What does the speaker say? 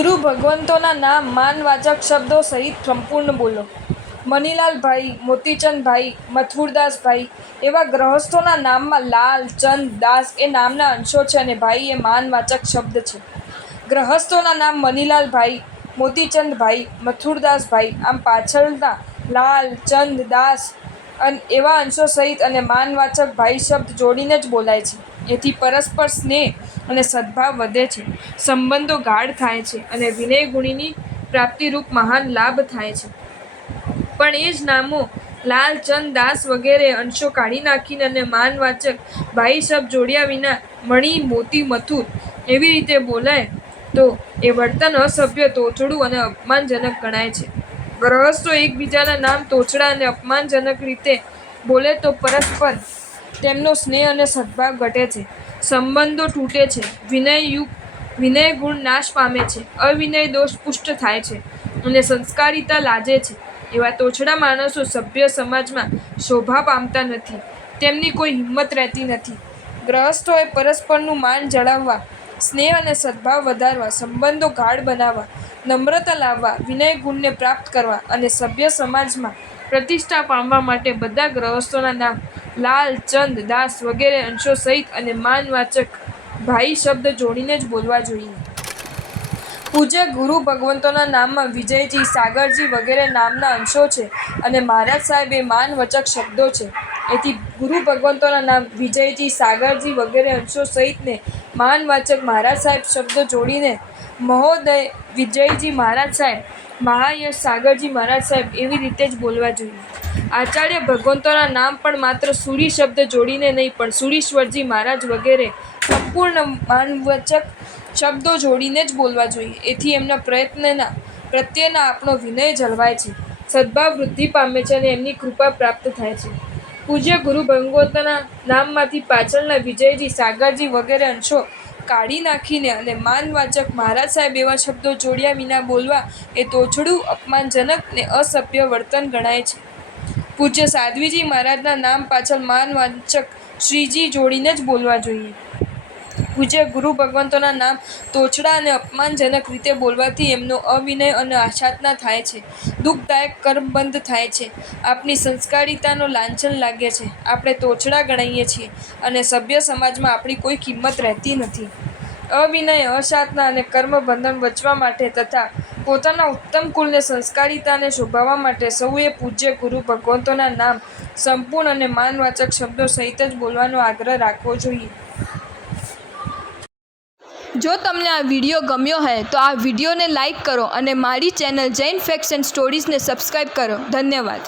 ગુરુ ભગવંતોના નામ માનવાચક શબ્દો સહિત સંપૂર્ણ બોલો. મનીલાલભાઈ, મોતીચંદભાઈ, મથુરદાસભાઈ એવા ગ્રહસ્થોના નામમાં લાલ, ચંદ, દાસ એ નામના અંશો છે અને ભાઈ એ માનવાચક શબ્દ છે. ગ્રહસ્થોના નામ મનીલાલભાઈ, મોતીચંદભાઈ, મથુરદાસભાઈ આમ પાછળના લાલ, ચંદ, દાસ એવા અંશો સહિત અને માનવાચક ભાઈ શબ્દ જોડીને જ બોલાય છે. એથી પરસ્પર સ્નેહ અને સદ્ભાવ વધે છે, સંબંધો ગાઢ થાય છે અને વિનય ગુણીની પ્રાપ્તિરૂપ મહાન લાભ થાય છે. પણ એ જ નામો લાલ, ચંદ, દાસ વગેરે અંશો કાઢી નાખીને અને માનવાચક ભાઈ શબ્દ જોડ્યા વિના મણિ, મોતી, મથુર એવી રીતે બોલાય તો એ વર્તન અસભ્ય, તોછડું અને અપમાનજનક ગણાય છે. ગ્રહસ્થો એકબીજાના નામ તોછડા અને અપમાનજનક રીતે બોલે તો પરસ્પર તેમનો સ્નેહ અને સદ્ભાવ ઘટે છે, સંબંધો તૂટે છે, વિનય ગુણ નાશ પામે છે, અવિનય દોષ પુષ્ટ થાય છે અને સંસ્કારિતા લાજે છે. એવા તોછડા માણસો સભ્ય સમાજમાં શોભા પામતા નથી, તેમની કોઈ હિંમત રહેતી નથી. ગ્રહસ્થોએ પરસ્પરનું માન જળાવવા, સ્નેહ અને સદ્ભાવ વધારવા, સંબંધો ગાઢ બનાવવા, નમ્રતા લાવવા, વિનય ગુણને પ્રાપ્ત કરવા અને સભ્ય સમાજમાં પ્રતિષ્ઠા પામવા માટે બધા ગ્રહસ્થોના નામ લાલ, ચંદ, દાસ વગેરે અંશો સહિત અને માનવાચક ભાઈ શબ્દ જોડીને જ બોલવા જોઈએ. પૂજ્ય ગુરુ ભગવંતોના નામમાં વિજયજી, સાગરજી વગેરે નામના અંશો છે અને મહારાજ સાહેબ એ માનવાચક શબ્દો છે. એથી ગુરુ ભગવંતોના નામ વિજયજી, સાગરજી વગેરે અંશો સહિતને માનવાચક મહારાજ સાહેબ શબ્દો જોડીને મહોદય વિજયજી મહારાજ સાહેબ, મહાયશ સાગરજી મહારાજ સાહેબ એવી રીતે જ બોલવા જોઈએ. આચાર્ય ભગવંતોના નામ પણ માત્ર સુરી શબ્દ જોડીને નહીં પણ સુરીશ્વરજી મહારાજ વગેરે સંપૂર્ણ માનવાચક શબ્દો જોડીને જ બોલવા જોઈએ. એથી એમના પ્રત્યેના આપણો વિનય જળવાય છે, સદ્ભાવ વૃદ્ધિ પામે છે અને એમની કૃપા પ્રાપ્ત થાય છે. પૂજ્ય ગુરુ ભગવંતોના નામમાંથી પાછળના વિજયજી, સાગરજી વગેરે અંશો કાઢી નાખીને અને માનવાચક મહારાજ સાહેબ એવા શબ્દો જોડ્યા વિના બોલવા એ તોછડું, અપમાનજનક ને અસભ્ય વર્તન ગણાય છે. પૂજ્ય સાધ્વીજી મહારાજના નામ પાછળ માનવાચક શ્રીજી જોડીને જ બોલવા જોઈએ. પૂજ્ય ગુરુ ભગવંતોના નામ તોછડા અને અપમાનજનક રીતે બોલવાથી એમનો અવિનય અને આશાતના થાય છે, દુઃખદાયક કર્મબંધ થાય છે, આપણી સંસ્કારિતાનો લાંછન લાગે છે, આપણે તોછડા ગણાઈએ છીએ અને સભ્ય સમાજમાં આપણી કોઈ કિંમત રહેતી નથી. અવિનય, અશાતના અને કર્મબંધન બચવા માટે તથા પોતાના ઉત્તમ કુળને સંસ્કારિતાને શોભાવવા માટે સૌએ પૂજ્ય ગુરુ ભગવંતોના નામ સંપૂર્ણ અને માનવાચક શબ્દો સહિત જ બોલવાનો આગ્રહ રાખવો જોઈએ. જો તમને આ વિડીયો ગમ્યો હોય તો આ વિડીયોને લાઈક કરો અને મારી ચેનલ જૈન ફેક્ટ્સ એન્ડ સ્ટોરીઝને સબસ્ક્રાઈબ કરો. ધન્યવાદ.